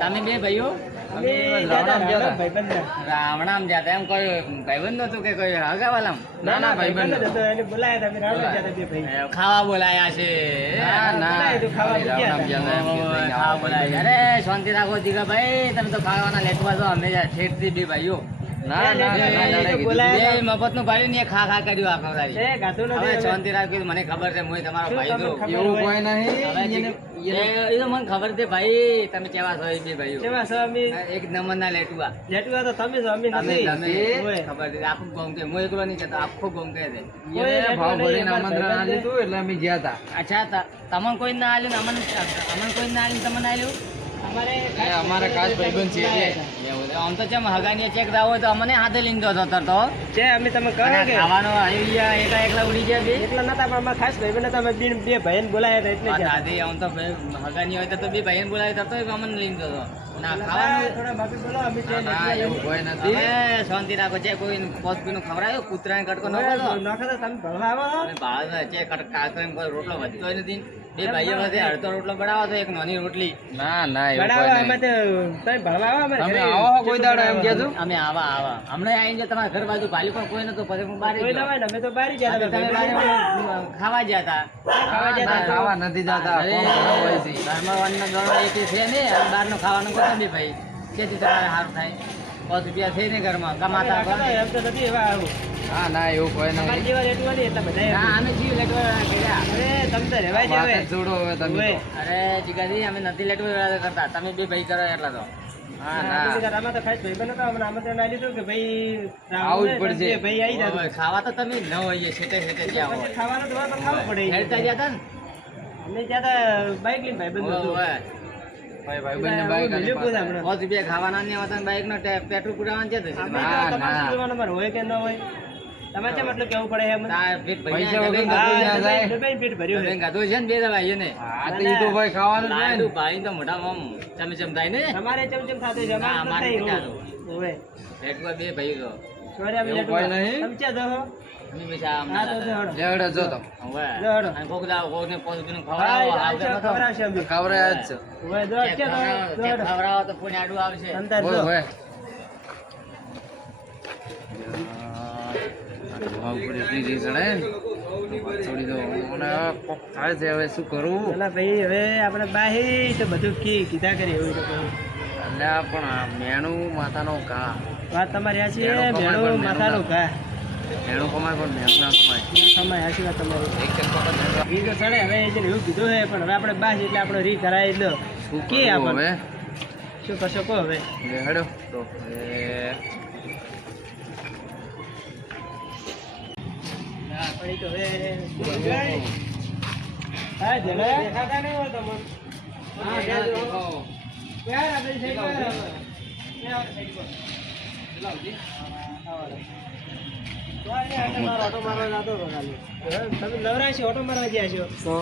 તમે બે ભાઈઓ? રાવણામ. જતા એમ કોઈ ભાઈબંધ નતું કે કોઈ હગાવાલામ? ના, ના, ભાઈબંધ. ખાવા બોલાયા છે. તો ખાવા બોલાયા. અરે શાંતિ રાખો જીગા ભાઈ તમે તો ખાવાના લેટવા છો. અમે ઠેઠથી બે ભાઈઓ. ના ના ના, ના, ના, ના, બોલાય. કીધું. બે મફતનું ભાડ્યું ને ખા ખા કર્યું આખો તારી એ ગાતું નથી હવે હવે. શાંતિ રાખી મને ખબર છે હું તમારો ભાઈ તમને એવું કોઈ નહીં જીગ- એને- એને- એ એ તો મને ખબર છે ભાઈ તમે કેવા છો એ બે કેવા છો અમે? એક નંબરના લેટવા જેટલું તો તમે છો, અમે નથી. તમે ખબર છે આખું ગોમ કે હું એકલો નહીં કહેતો આખું ગોમ કે છે. એને ભાવ ભરીને આમંત્રણ આપ્યું એટલે અમે ગયા હતા. અચ્છા તમને કોઈ ના આલ્યું અમને અમને કોઈ ના આલ્યું ને તમને આલ્યું? અમારે ખાસ ભાઈબંધ છે. આમ તો ચમ હગાની ચેક દાવો તો અમને હાથે લઈને દો હતો તો. છે અમે તમે કહો કે ખાવાનો આવી ગયા એકલા એકલા ઉડી ગયા બે? એટલા નતા પણ અમારા ખાસ ભાઈબંધ હતા અમે બે ભાઈ ભાઈને બોલાયા હતા એટલે દાદી આમ તો ભાઈ હગાની હોય તો બે બે બોલાયા હતા તો અમને લઈને તો. ના. ખાવાનું થોડા માફી બોલો અમે છે ના એવું કોઈ નથી. એ શાંતિ રાખો છે કોઈ પોસ્ટપીનું ખવડાવ્યું કૂતરાને કટકો ન કરો નાખો તમે ભણવા આવો. ભાવ છે કટ કાકરીને કોઈ રોટલો વધતો નથી. બે ભાઈઓ વચ્ચે અડધો રોટલો બનાવો તો એક નાની રોટલી. ના ના એવું અમે તો તમે ભણવા આવો અમારે તમે ઘરે. આવો કોઈ દાડો એમ કહેજો. અમે આવા આવા. હમણાં આવીને તમારા ઘર બાજુ ભાલી પણ કોઈ નતો પછી હું બારે કોઈ ના હોય ને અમે તો બહાર જ હતા. તમે બારે ખાવા ગયા હતા. ખાવા જતા હતા. ખાવા નથી જતા અરે, કોમ ઘણો હોય છે. ઘરમાં વાનનો ગણો એકે છે ને બહારનો ખાવાનો ખાવાનું કહો તમે ભાઈ. તેથી તમારે સારું થાય. પાંચ રૂપિયા થઈ ને ઘરમાં કમાતા હા ના એવું કોઈ નહીં. બધા ના, અમે જીવ લેટવા જોડો હવે તમે અરે જીગાજી અમે નથી લેટવા કરતા. તમે બે ભાઈ કરો એટલા તો. ભાઈ ભાઈ જાય ખાવા તો તમે ન હોઈએ છેટે છેટે જ્યાં હોય. ખાવાનું તો ખાવું પડે. હેડતા ગયા હતા ને? અમે ત્યાં તા બાઈક લઈને ભાઈબંધ ઓય, ભાઈ બાઈક. પાંચ રૂપિયા ખાવાના આવતા બાઈક નો પેટ્રોલ પુરાવાનું છે તમારે હોય કે ન હોય? કેમ કેવું પડે એમ? તાર પેટ ભરી પૈસા વગર ડબ્બે બધું હા, ના જાય. પેટ ભર્યું છે. ડબ્બે છે ને બે દવા ને હા તો તો ભાઈ ખાવાનું ભાઈ તો મોઢામાં ચમચમ થાય ને. તમારે ચમચમ થતું છે અમારે અમારે નથી નથી એવું. હોય. પેટમાં બે ભાઈ હવે. શું કરવું ભાઈ હવે આપણે બાહી તો બધું કી કીધા કરી એવું પણ આ મેણું માથાનો ઘા. વાત તમારી આ છે મેણું માથાનો ઘા મેણું કમાય પણ મેણ ના કમાય ના કમાય હાચી વાત તમારી. એક એક વખત ઈ તો સડે હવે એ જે એવું કીધું છે પણ હવે આપણે બાસ એટલે આપણે રી કરાય એટલે શું કે આપણે? શું કરશો કહો હવે? હેડો તો એ પણ તો હવે. હા જણા દેખાતા નહીં હોય તમને. હા. ક્યાં આપણે સાઈડ પર તમે નવરા છો ઓટો મારવા ગયા છો તો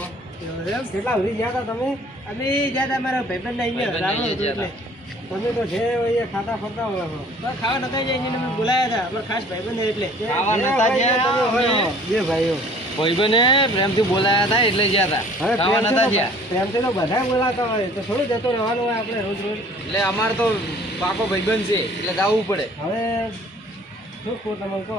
કેટલા સુધી ગયા હતા. તમે અમે ગયા હતા મારા ભાઈબંધ અહીંયા અહીંયા એટલે. તમે તો જે હોય એ ખાતા ફરતા હોય બસ ખાવા નતા જાય એને અમે બોલાયા હતા અમારા ખાસ ભાઈબંધ એટલે જે- ગયા ભાઈઓ. ભાઈબંધે પ્રેમથી બોલાયા હતા એટલે ગયા હતા. ખાવા પ્રેમથી નતા તો- પ્રેમથી તો બધા બોલાતા હોય તો થોડું જતો રહેવાનું હોય આપણે રોજ રોજ. એટલે અમારે તો પાકો ભાઈબંધ છે એટલે જવું પડે. હવે શું કહું તમને કહો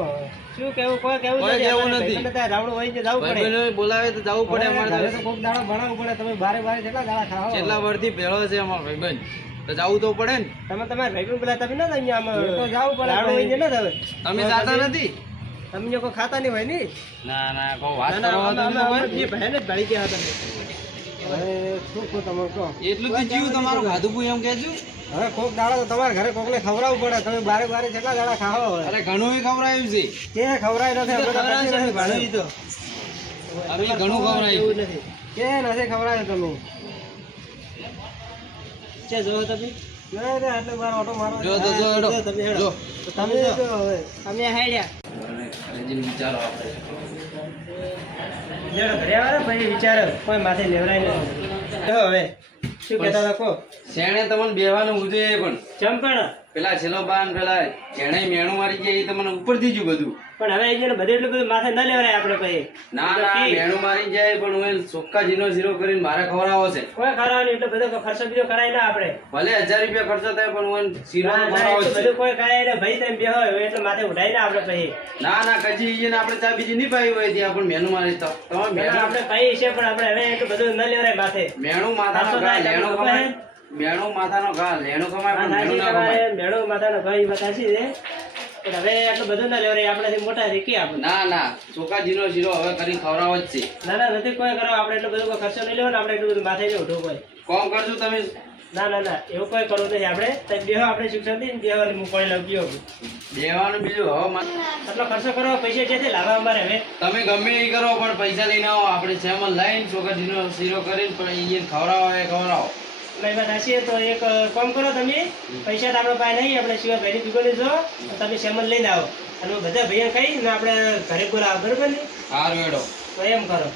શું કેવું કોઈ કેવું કોઈ નથી. કેવું નથી. રાવણું હોય છે જવું પડે. બોલાવે તો જવું પડે અમારે તો. તો કોક દાડો ભણાવવું પડે તમે બારે બારે કેટલા દાડા ખાઓ કેટલા વર્ષથી ભેળો છે અમારો ભાઈબંધ. તો જવું તો પડે ને. તમે તમારા ભાઈબંધ બોલા તમે ના અહીંયા આમાં? એ તો જાવું પડે રાવણું હોય છે ને તમે? તમે જાતા નથી. તમે કોઈ ખાતા નહીં હોય ને ના ના કહો વાત કરો અમે- તમે અમે- તો અમે ભાઈ. બે ભાઈને જ ભાળી ગયા હવે શું કહો તમે કહો એટલું તો જીવ તમારું ખાધું પૂ એમ કહેજો હવે કોક દાડા તો તમારા ઘરે કોકને ખવડાવવું પડે તમે બારે બારે કેટલા દાડા ખાઓ હોય અરે ઘણું ખવડાવ્યું છે કે ખવડાય નથી આપણે તો. અમે ઘણું ખવડાયું નથી કે નથી ખવડાયું તમે છે જો તમે જો તો જો તમે. તમે જો તમે વિચારો આપણે. ઘરે આવે પછી વિચારો. કોઈ માથે લેવરાય નહીં. હવે શું કહેતા લખો શેણે તમને બેવાનું ઉજે પણ. ચંપણ. પેલા છેલ્લો બાન પેલા જેણે મેણું મારી ગયા એ તમને ઉપરથી જ બધું પણ હવે એને બધે એટલું બધું માથે ન લેવાય આપણે પછી. ના ના મેણું મારી જાય પણ હું ચોખ્ખા જીનો ઝીરો કરીને મારે ખવડાવો છે. કોઈ ખવડાવવાની એટલે બધો ખર્ચો બીજો કરાય ના આપણે. ભલે હજાર રૂપિયા ખર્ચો થાય પણ હું ના, ખવડાવો છે. બધું કોઈ કરાય ને ભાઈ તેમ બે હોય એટલે માથે ઉડાય ના આપણે પછી. ના ના કજી ઈને આપણે ચા બીજી નહીં પાઈ હોય ત્યાં પણ મેનુ મારી તો તમે મેણું આપણે કહીએ છીએ પણ આપણે હવે એટલું બધું ન લેવાય માથે. મેણું સાતસો લેણું કમાય માથાનો ઘા લેણું કમાય પણ ના કમાય તમારે મેળો માથાનો ભાઈ બતાસી છે. પણ હવે આટલું બધું ના લેવરાય આપણાથી મોટા શીખીએ આપણે? ના ના ચોખા જીનો શીરો હવે કરી ખવડાવો જ છે. ના ના નથી કોઈ કરો આપણે એટલો બધો ખર્ચો નહીં લેવો ને આપણે એટલું બધું માથે નહીં ઉઠવું કોઈ. કોમ કરજો તમે? ના ના ના એવું કોઈ કરવું નહીં આપણે. બેહો આપણે શિક્ષણથી બેહો હું પીવો દેવાનું બીજું હવે આટલો ખર્ચો કરો પૈસા જેથી લાવવા અમારે હવે? તમે ગમે એ કરો પણ પૈસા લઈને આવો. આપણે સેમન લઈને જીનો શીરો કરીને પણ એ ખવડાવો એ ખવડાવો. મારી હશે તો એક કામ કરો તમે. પૈસા તો આપણે પાસે નહીં આપણે સિવાય ભાઈની દુકાને જો તમે સેમન લઈને આવો. અને બધા ભાઈઓ કહી ને આપણે ઘરે બોલાવો બરોબર ને? સારું હેડો. તો એમ કરો.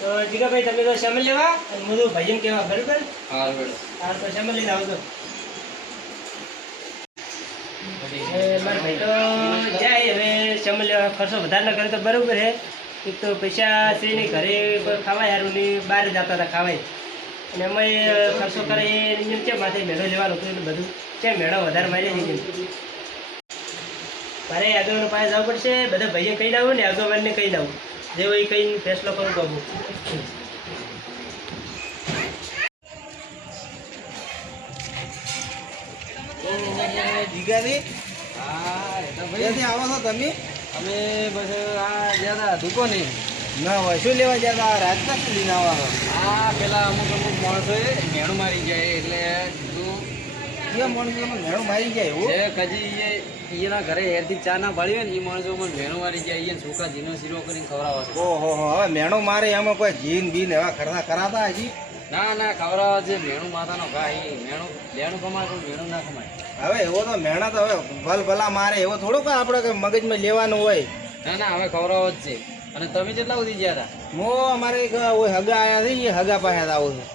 તો જીગાભાઈ તમે તો સેમન લેવા અને હું તો ભાઈને કહેવા બરોબર? સારું મેળો હા તો સેમન લઈને આવજો. મારા ભાઈ તો જાય હવે સેમન લેવા. ખર્ચો વધારે ના કરે તો બરોબર છે. એક તો પૈસા શ્રીની ઘરે ખાવાય ખાવા યારું બહાર જતા હતા ખાવાય. અને એમાં ખર્ચો કરે એ એમ છે માથે મેળો લેવાનો હતો એટલે બધું. છે મેળો વધારે મારી છે મારે આગળનો પાસે જવું પડશે બધા ભાઈએ કહી લાવું ને આગળવાનને કહી લાવું. જેવો એ કંઈ ફેસલો કરું બાબુ. જીગાજી હા આવો છો તમે? અમે બસ આ ગયા હતા નહીં ના હોય. શું લેવા ગયા હતા? સુધી ના લઈને આવા છો આ પેલા અમુક અમુક માણસો મેણું મારી જાય એટલે કીધું એ માણસો મેણું મારી જાય એવું? કજી એ એના ઘરે હેરથી ચા ના પાડી હોય ને એ માણસો મને મેણું મારી જાય એ છોકરા જીનો શીરો કરીને ખવડાવે છે. ઓહો હો હવે મેણો મારે એમાં કોઈ જીન બીન એવા ખરતા કરાતા હજી? ના ના ખવડાવે છે મેણું માતાનો ભાઈ મેણું મેણું કમાય પણ મેણું ના કમાય. હવે એવો તો મહેનત હવે ભલ ભલા મારે એવો થોડો કે આપણે મગજમાં લેવાનું હોય? ના ના હવે ખવડાવો જ છે. અને તમે કેટલા સુધી ગયા હતા? હું અમારે એક હગા આયા છે એ હગા પાસે આવું છું.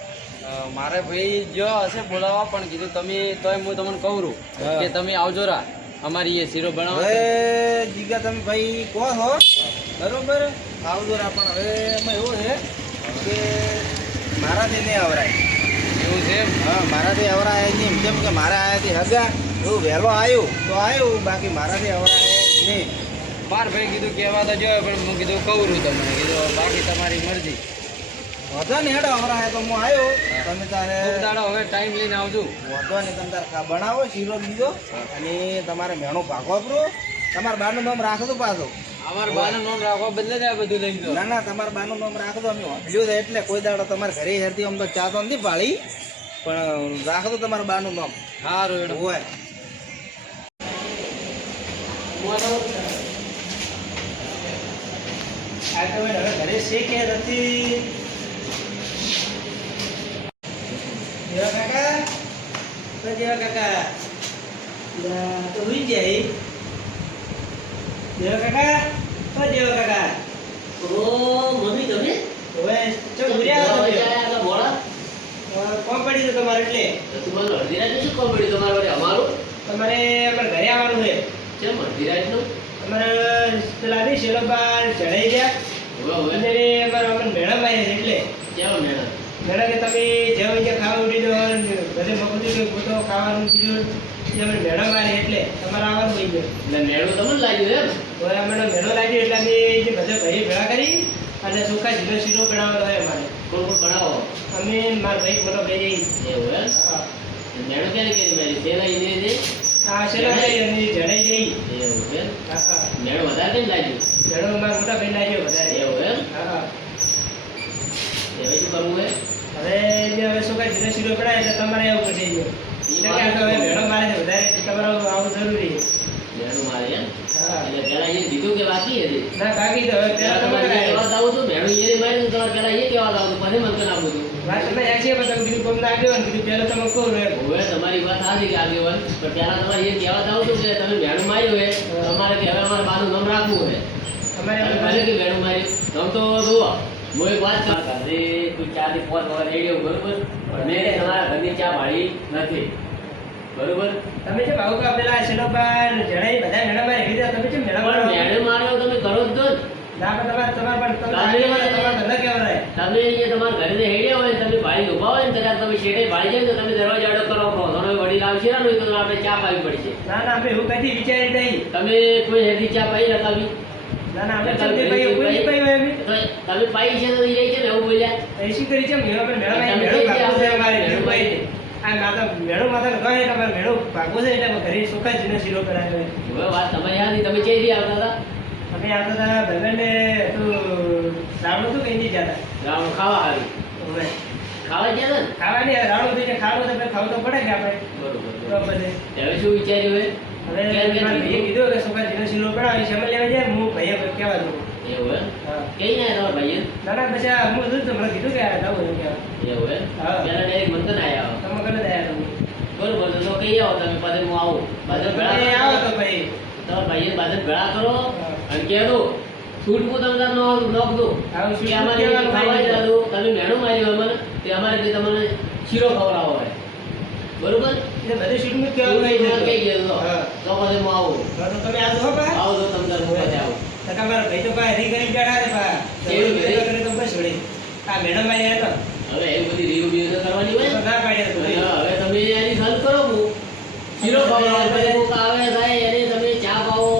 મારે ભાઈ જો હશે બોલાવવા પણ કીધું તમે તોય હું તમને કહું છું કે તમે આવજો રા. અમારી એ શીરો બનાવો હવે જીગા તમે ભાઈ કહો છો બરોબર? આવજો રા પણ હવે એમાં એવું છે કે મારાથી નહીં આવરાય. એવું છે? હા મારાથી આવરાય નહીં. જેમ કે મારા આયાથી હગા એવું વહેલો આવ્યું તો આવ્યું બાકી મારાથી આવરાય નહીં. બાર ભાઈ કીધું કહેવા તો જોઈએ પણ હું કીધું કહું તમને. કીધું બાકી તમારી મરજી. વધો ને હેડો હમણાં તો હું આવ્યો તમે તારે દાડો હવે ટાઈમ લઈને આવજો. વધો ને તમે તારે બનાવો શીરો બીજો અને તમારે મેણો પાકો વાપરો તમારે બારનું નામ રાખો તો પાછું. અમાર બાનું નામ રાખવા બદલે જ બધું લઈ દો ના ના તમારે બાનું નામ રાખો તો અમે વાપર્યું છે એટલે કોઈ દાડો તમારે ઘરે હેરતી આમ તો ચા તો નથી પાડી પણ રાખો તો તમારે બાનું નામ. સારું હોય. આ તો હવે ઘરે છે કે નથી? દેવા કાકા? તો દેવા કાકા. તો હુઈ જાય દેવા કાકા? તો દેવા કાકા. ઓ મમ્મી તમે? હવે ચો ભૂર્યા તમે? કોમ પડી તો તમારે એટલે? તમારું અડધી રાત શું કોમ તમારે અમારું? તમારે ઘરે આવવાનું છે. કેમ અડધી રાતનું? અમારે પેલા બી શેલોબાર ચડાઈ ગયા અને અમારે અમને મેળા માર્યા એટલે. કેવા મેળા? મેળા કે તમે જે અહીંયા ખાવા ઉડી દો બધે મગજું કે પોતો ખાવાનું અમે મેળા મારે એટલે તમારે આવવાનું થઈ ગયું એટલે મેળો તમને લાગ્યો એમ? હવે અમને મેળો લાગ્યો એટલે અમે જે બધા ભાઈ ભેળા કરી અને ચોખા જીરો શીરો બનાવવાનો હોય અમારે. કોણ કોણ અમે મારા ભાઈ મોટો ભાઈ એવું એમ? હા. મેળું ક્યારે કરી મારી સેલા ઈને અને જઈ એવું વધારે કેમ લાગ્યું? મેળો મારા મોટા ભાઈ લાગ્યો વધારે. એવું એમ? હા હવે શું કરવું હે હવે જે હવે ચોખા જીરો શીરો પડાય એટલે તમારે એવું પછી એટલે કે હવે મેળો મારે છે વધારે તમારે આવું જરૂરી છે. મેળો મારે એમ? હા. એટલે એ દીધું કે બાકી હતી ના બાકી તો હવે પેલા પેલા તમારે કહેવા જાવું હતું મેળું એ માર્યું તમારે પેલા એ કહેવા હતું પછી મને આપું હતું વાત તમે તમે કીધું કોમ ના આવ્યો ને કીધું પહેલા તમે કહો ને. હવે તમારી વાત સાચી કે આગેવાન પણ પહેલા તમારે એ કહેવા જાવ કે તમે મેળું માર્યું હોય તમારે કે હવે અમારે બાનું નામ રાખવું હોય તમારે તમે ભલે કે મેળું માર્યું. નામ તો જુઓ હું એક વાત કરું. તું ચા થી રેડિયો બરોબર? પણ મેં તમારા ઘરની ચા પાડી નથી. બરોબર? તમે કેમ આવું કા પેલા શેલોબાન જણાઈ બધા મેળામાં રહી ગયા તમે મેળામાં મેળે માર્યો તમે કરો જ દો ના પણ તમારે તમારે પણ તમે તમે- વાળા તમારે તમે તમારા ઘરે હેડ્યા હોય તમે ભાઈ ઊભા હોય ને કદાચ તમે શેઠે ભાઈ જાય તો તમે દરવાજા અડો કરો પ્રોધોનો વડીલ આવશે ને તો આપણે ચા પાવી પડશે. ના ના અમે એવું કદી વિચારી નહીં. તમે કોઈ હેઠી ચા પાઈ તો તમે પાઈ છે તો એ છે ને એવું બોલ્યા? શું કરી છે? મેળો પણ તમે મેળો મેળો આ માતા મેળો માતા કહે એટલે મેળો ભાગવો છે એટલે ઘરે સુખા જીને શીરો કરાવ્યો હવે વાત તમારી હાથી તમે ચેરી આવતા હતા? અમે આવતા હતા ભાઈબંધને તો રાવણું હતું કે જતા રાવણ ખાવા આવી ખાવા ગયા હતા ખાવા નહીં રાવણ થઈને ખાવું તો ખાવું તો પડે કે આપણે? બરોબર હવે શું વિચાર્યું હવે? ભાઈએ કીધું કે સુખા જીને છે અમે લેવા જાય હું ભાઈએ કહેવા દઉં. એવું કઈ ના તમારા ભાઈ ના ના પછી હું હતું કીધું કે જવું કહેવા એવું હા. પેલા ડાયરેક્ટ મંતન આયા તમે કરે દયા તમે બરોબર તો કઈ આવો તમે? પાછળ હું આવું. પાછળ ભેળા આવો તો ભાઈ તમારા ભાઈએ પાછળ ભેળા કરો. અને કહે દો છૂટ હું તમને નો નોખ દો આવું કે અમારે ખાવા ભાઈ? જ દો તમે મેણું માર્યું અમને તે અમારે તે તમને શીરો ખવડાવો હોય. બરોબર? એટલે બધે શીટ તો કહેવાનું તમારે કઈ ગયેલો. તો. પછી હું આવું. તો તમે આવો બા આવો તો તમને હું પછી આવું. તમારા ભાઈ તો બા રી કરી બેઠા છે ભાઈ. કેવું ભાઈ? કરે તો બસ વળી. આ મેડમ આવી તો. હવે એ બધી રીવ બીવ તો કરવાની હોય. ના પાડ્યા તો હવે તમે એની હલ કરો હું. શીરો ખવડાવો પછી કોક આવે થાય એને તમે ચા પાવો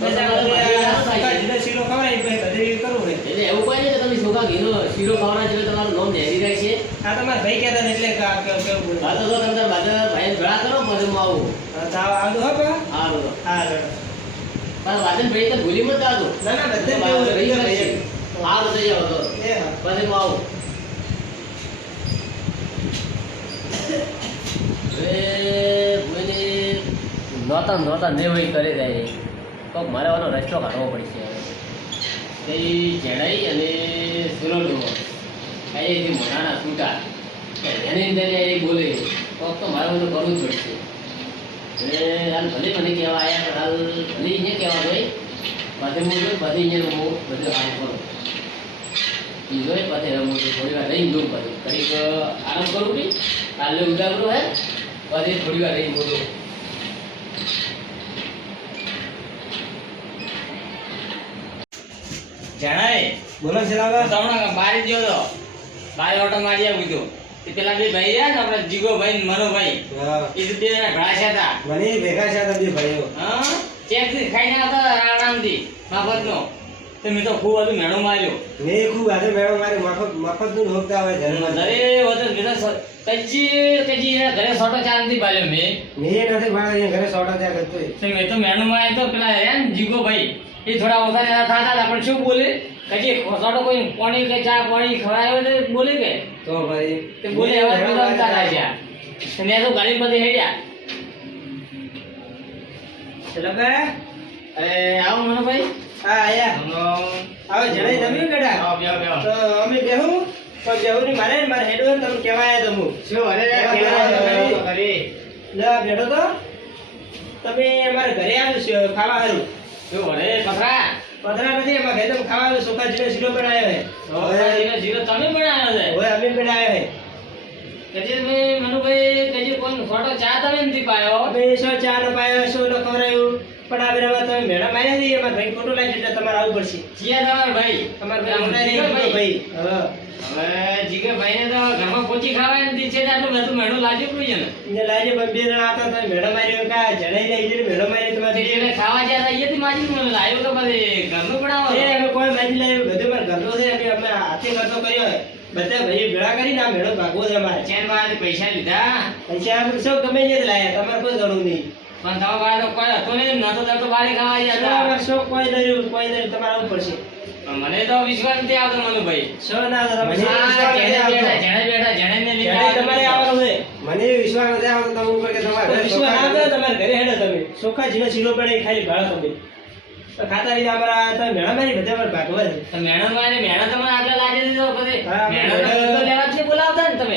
બસ બસ આ તમારે બધું ભાજી આ ના થાય સુકા છે. જીનો શીરો ખવડાવી પછી બધું કરવું હોય એટલે એવું કોઈ નહીં કે તમે ચોખા ઘીનો શીરો ખવડાવો એટલે તમારું નામ નેરી જાય છે આ તમારા ભાઈ કહેતા ને એટલે કેવું બોલે. હા તો તો તમે બાજુ ભાઈ ભેળા કરો પછી હું આવું. હા, આવજો હો તો હા વાદન ભાઈ તો ભૂલી મત આવજો ના ના બધે ભાઈ તો. પછી હું. આવું. નોતા નોતા ને હોય કરી જાય કોક મારે ઓલો રસ્તો કાઢવો પડશે તે જડાઈ અને સુરડો અહીંયાથી મોઢાના છૂટા. એની અંદર એ બોલે કોક તો મારે બધું કરવું જ પડશે. હવે હાલ ભલે મને કહેવા આવ્યા પણ હાલ ભલે અહીંયા કહેવા હોય પછી હું જોઈ પછી અહીંયા હું બધું હાલ કરું. બીજો એ હું થોડી વાર રહીને દઉં પછી ઘડીક આરામ કરું બી કાલે ઉદાગરો હે પછી થોડી વાર રહીને બોલું. જણાય બોલો શીલાબા તમને બારી તો? બારી ઓટો મારી આવું પેલા બે ભાઈ રહ્યા ને આપણે જીગો ભાઈ ને મનો ભાઈ. એ બે જણા હતા. મને ભેગા છે બે ભાઈઓ. હા? ચેકથી ખાઈને આવતા આરામથી મફતનો તો મેં તો ખૂબ બધું મેળો માર્યો. મેં ખૂબ આજે મેળો માર્યો. મફત મફતનું ભોગતા હોય ધર્મ ઘરે હોતો મેં તો કજી કજી ઘરે સોટો ચાર નથી પાડ્યો મેં. મેં નથી પાડ્યો ઘરે સોટા ત્યાં કરતો તો મેં તો મેળો માર્યો તો પેલા રહ્યા ને જીગો ભાઈ. એ થોડા ઓછા થતા હતા પણ શું બોલે? કજી સોટો કોઈ પાણી કે ચા પાણી ખવડાવ્યો તો બોલે કે? તો ભાઈ તે બોલે હવે બધા ઉતા રાખ્યા અને તો ગાડી પછી હેડ્યા. શીલાબા અરે આવો મનોભાઈ હા આયા. હવે જણાઈ તમે કડા હા બ્યો બ્યો તો અમે બેહું? પણ બેહું ની મારે મારે હેડો તમે કહેવા આવ્યા તમે શું અરે રે કેવા કેવા તો ખરી લે બેઠો તો. તમે અમારા ઘરે આવ્યો છો ખાવા હારું. શું અરે પથરા? પધરા નથી એમાં ઘરે તમે ખાવા આવ્યો સોખા જીનો શીરો બનાવ્યો હવે છે જીરો જીરો તમે બનાવ્યો છે? હવે અમે બનાવ્યો છે. કજી મેં મનુભાઈ કજી કોઈ ફોટો ચા તમે નથી પાયો? અમે સો ચા નો પાયો સો નો ખવડાવ્યું પણ આ બેરામાં તમે મેળા માર્યા નથી એમાં ભાઈ ખોટું લાગ્યું એટલે તમારે આવવું પડશે. ચિયા તમાર ભાઈ. તમારે ભાઈ ભાઈ. હા. હવે જીગર ભાઈને તો ઘરમાં પોચી ખાવા નથી છે આટલું બધું મેળું લાગ્યું પડ્યું છે ને એને બે જણા હતા મેળો માર્યો કા જણાઈ મેળો તમારે એને ખાવા જ્યાં માજી મને લાવ્યો તો પછી ઘરનું આવે એ અમે કોઈ માજી લાવ્યું બધું પણ ઘરનું છે અમે અમે હાથે ખર્ચો કર્યો બધા ભાઈ ભેળા કરીને આ મેળો ભાગવો છે અમારે. ચેનમાં પૈસા લીધા? પૈસા આપણે સૌ ગમે તે જ લાયા તમારે કોઈ જરૂર નહીં. પણ તમારા પાસે તો કોઈ હતો નહીં ન તો તો બારે ખાવા ગયા કોઈ નહીં કોઈ નહીં તમારે ઉપર પડશે પણ મને તો વિશ્વાસ નથી આવતો મનુભાઈ સૌ ના તમે? જેણે બેઠા આવતો. જેણે ને તમારે આવવાનું છે. મને વિશ્વાસ નથી આવતો તમે ઉપર કે તમારે વિશ્વાસ ના આવે તમારે ઘરે હેડો તમે. ચોખા જીવે શીરો પડે ખાલી ભાળો તમે તો ખાતા રીતે અમારા તમે મેળા મારી બધા ભાગવા છે. તો મેણો મારે મેણો તમને આટલા લાગે છે તો પછી મેણા તો લેવા જ નહીં બોલાવતા ને તમે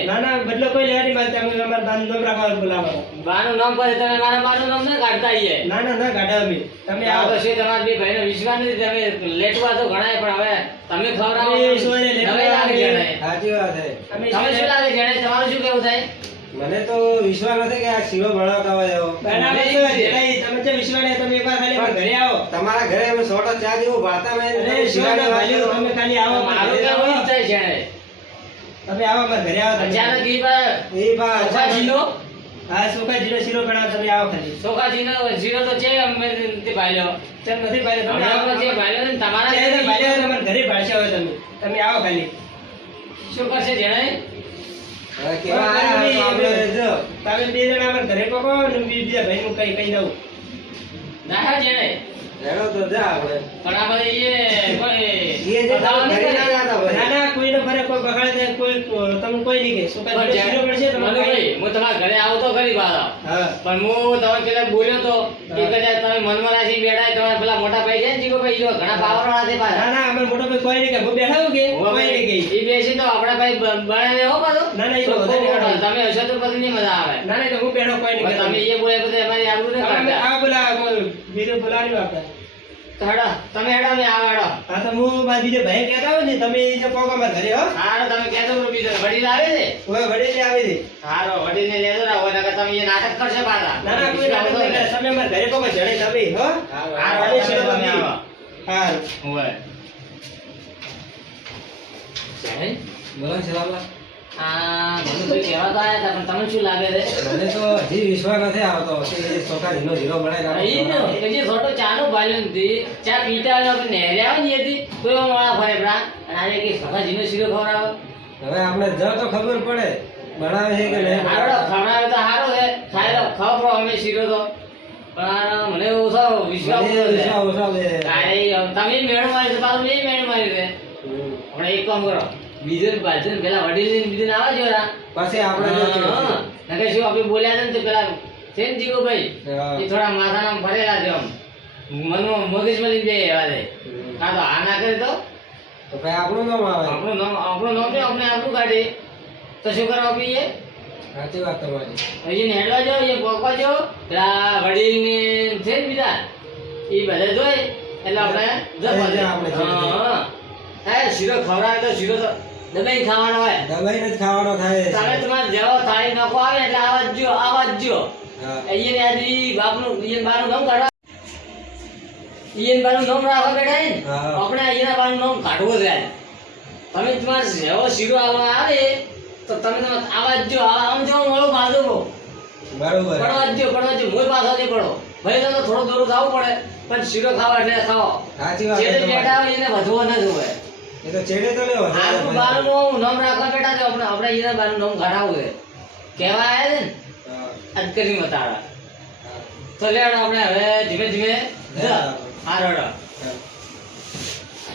ના ના કોઈ લેવાની વાત અમે અમારે બાનું નામ રાખવાનું બોલાવવાનું બાનું નામ પર તમે મારા બાનું નામ ના કાઢતા આઈએ ના ના ના કાઢા અમે. તમે આવો. આવો તમારા બે ભાઈનો વિશ્વાસ નથી તમે લેટવા તો ઘણાય પણ હવે તમે ખવડાવો. લેટવા લાગે આવે. સાચી વાત છે. તમે શું લાગે છે તમારું શું કેવું થાય? મને તો વિશ્વાસ નથી કે આ શિવ ભણવા હોય એવો. છે, તમે જે વિશ્વાને તમે એકવાર ખાલી ઘરે આવો. તમારા ઘરે અમે સોટો ચા જેવું વાળતા મેં તમે. તમે ખાલી આવો. મારું કેવું ઈચ્છા જેણે. તમે આવો અમારા ઘરે આવો તમે. અચાનક ઈ બા સોખાજીનો હા સુકા જીરો શીરો બનાવો તમે આવો ખાલી. સોખાજીનો જીરો તો છે અમે તે ભાલ્યો ચલ નથી ભાઈ તમે આવો જે ભાલ્યો ને તમારા જે તો ઘરે ભાઈ તમારા ઘરે ભાળશે હવે તમે. તમે આવો ખાલી. શું કરશે જણાય તો આપણે? તમે બે જણા અમારા ઘરે પકો ને બીજા ભાઈ હું કઈ કઈ દઉં. નાખા જેણે. હેડો તો જા પણ આ બધા કોઈ એ જે બતાવો નહીં ઘરે ના કરે. જાતા હોય. ના ના કોઈને ફરે કોઈ કોઈ તમે કોઈ નહીં કે સુકા જીરો પડશે તમારે મનુભાઈ, હું તમારા ઘરે આવું તો ખરી પાછા. પણ હું તમે પેલા બોલ્યો તો કે કદાચ તમે મનમાં રાખી બેઠા તમારા પેલા મોટા ભાઈ છે જીગો ભાઈ જો ઘણા પાવર વાળા છે ના ના અમે મોટો ભાઈ કોઈ નહીં કે હું બેઠા કે કોઈ નહીં કે એ બેસી તો આપણા ભાઈ બ- બનાવે હો પાછો. ના, ના, એ તો. તમે હશો તો પછી નહીં મજા આવે. ના ના તો હું બેઠો કોઈ નહીં તમે એ બોલે પછી અમારી આબરૂ ને તમે. આ બોલા બીજો બોલાવ્યો આપણે હેડો તમે હેડો ને આવ હેડો હા તો હું મારા બીજો ભાઈ કહેતા હોય ને તમે એ જે કોકો અમારા ઘરે હો હારો તમે કહેતો પેલો બીજો વડીલ આવે છે ઓય વડેલી આવી છે હારો વડીલને લેજો ને ઓય નકર તમે એ નાટક કરશો પાછા ના ના કોઈ નાટક નહીં તમે અમારા ઘરે કોકો જડે તમે હો હારો, વડે છે તમે. આવો. હા હોવે. જય. બોલો શિવાલા. આ કહેવા તો આયા હતા પણ તમને શું લાગે છે મને તો હજી વિશ્વાસ નથી આવતો કે એ ચોખા ઝીરો ઝીરો. ને, જે છોટો ચાનો ભાલ્યો નથી, ચા પીતા આવે નહેરે આવે ને એથી, તો એવા મોળા ફરે પ્રા. અને આને કે સખાજીનો શીરો ખવડાવો. હવે આપણે જ તો ખબર પડે બનાવે છે કે નહીં હારો. ખવડાવે તો હારો છે. પ્રો અમે શીરો તો. પણ મને ઓછો વિશ્વાસ ઓછો છે. કાંઈ તમે મેળ મારી છે, પાછું મેં મેળ મારી છે. હમણાં આપણે એક કામ કરો બીજો ને પેલા વડીલ ને બીજું છે પછી આપણે જો કે- હા, નકર શું આપણે બોલ્યા ને તો પેલા છે ને હા. એ થોડા માથાના ભરેલા છે આમ. મનમાં મગજમાં લઈ જાય એવા છે. કાં તો આ ના કરે તો? તો ભાઈ આપણું નામ આવે. આપણું નામ આપણું નામ ને આપણે આપણું કાઢીએ. તો શું કરવા પીએ સાચી વાત તમારી. અહીં નેડવા જાઓ અહીં પોકવા જાઓ. પેલા વડીલને છે ને બીજા એ બધા જોઈ એટલે આપણે જવા આપણે હા. શીરો ખવડાવે તો શીરો તો દબાઈ ખાવાનો હોય. દબાઈને જ ખાવાનો થાય. તારે તમારે જેવો થાળી નાખો આવે એટલે આવા જો આવા જો અહીંયા આજી બાપનું ઈયન બાનું નામ કાઢવા ઈયન બાનું નામ રાખવા બેઠા ને આપણે અહીંયા બાનું નામ કાઢવો છે. તમે તમારે જેવો શીરો આવવા આવે તો તમે તમે આવા જ આમ જો મળો બાજુ બરોબર. પડવા જ પડવા જો મોય પાછો નહીં પડો. ભાઈ તો થોડું દૂર થવું પડે પણ શીરો ખાવા એટલે ખાઓ. સાચી વાત છે બેઠા હોય એને વધવો ન જોવે. એ તો ચેડે તો લેવો. વધારે તો ભાઈ. બાનું નામ રાખવા બેઠા છે. આપણે આપણે ઈના બાનું નામ ઘડાવું છે. કેવા આવ્યા છે ને અટકરી હા. તો લેડો આપણે હવે ધીમે ધીમે. હા. હા રડો.